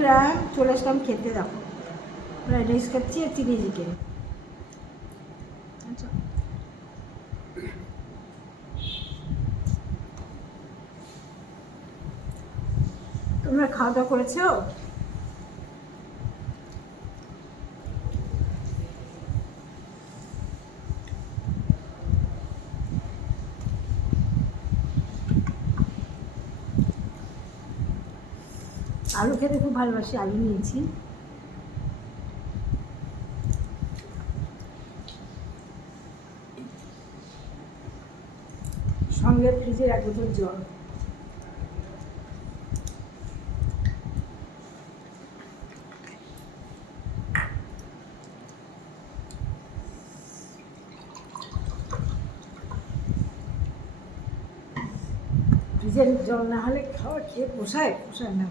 বন্ধুরা চলে আসলাম খেতে, দেখো ফ্রাইড রাইস খাচ্ছি আর চিলি চিকেন। আচ্ছা, তোমরা খাওয়া দাওয়া করেছো? আলু খেতে খুব ভালোবাসি, আলু নিয়েছি। সঙ্গে ফ্রিজের এক বোতল জল। ফ্রিজের জল না হলে খাওয়া খেয়ে পোষায় না।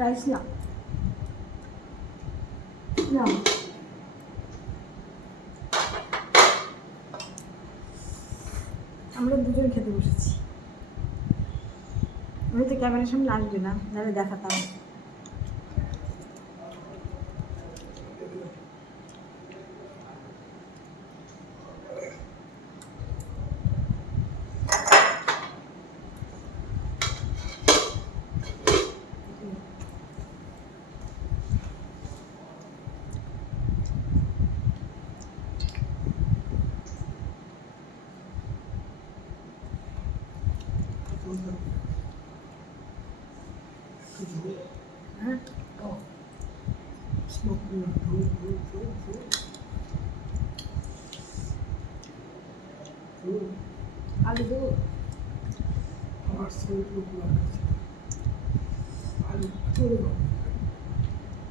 রাইস না না, আমরা দুজন খেতে বসেছি। হয়তো ক্যামেরার সামনে আসবে না, নাহলে দেখাতাম। হ্যাঁ, আলু দেবো,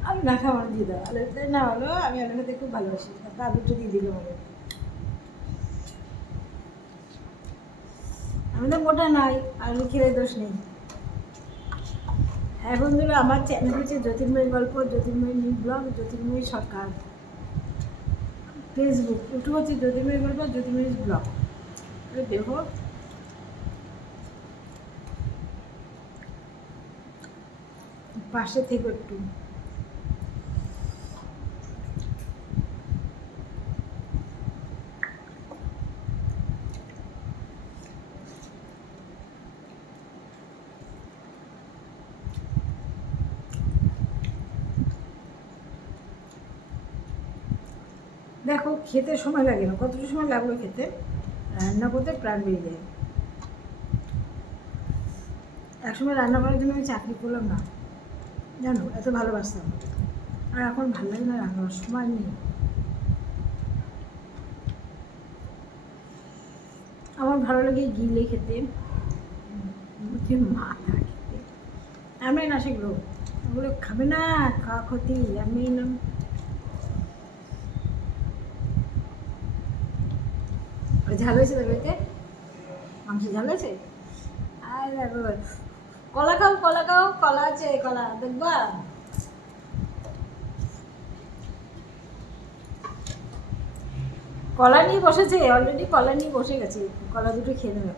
আলু না খাওয়া দিয়ে দাও। আলুতে না হলো, আমি আলু খেতে খুব ভালোবাসি, তারপর আলুটা দিয়ে দিল হবে। আমি তো মোটা নাই, আলু খেলে দোষ নেই। হ্যাঁ বন্ধুরা, আমার চ্যানেল হচ্ছে জ্যোতির্ময়ী গল্প, জ্যোতির্ময়ী নিউ ব্লগ, জ্যোতির্ময়ী সরকার। ফেসবুক, ইউটিউব হচ্ছে জ্যোতির্ময়ী গল্প, জ্যোতির্ময়ী ব্লগ। দেখো, পাশে থেকে একটু। দেখো, খেতে সময় লাগে না, কতটা সময় লাগলো খেতে, রান্না করতে প্রাণ বেরিয়ে যায়। একসময় রান্না করার জন্য আমি চাকরি করলাম না, জানো, এত ভালোবাসতাম। আর এখন ভালো লাগে না, রান্নার সময় নেই। আমার ভালো লাগে গিলে খেতে, মাথা খেতে। আমি না সেগুলো, ওগুলো খাবে না, খাওয়া ক্ষতি। আমি না, ঝাল হয়েছে তরকারিতে, মাংস ঝাল হয়েছে। আর দেখো, কলা খাও, কলা খাও, কলা আছে, কলা দেখবা। কলা নিয়ে বসেছে অলরেডি, কলা নিয়ে বসে গেছে, কলা দুটো খেয়ে নেবে।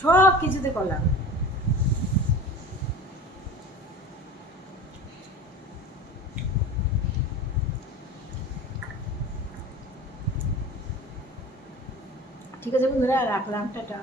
সব কিছুতে কলা। ঠিক আছে বন্ধুরা, রাখলাম, টাটা।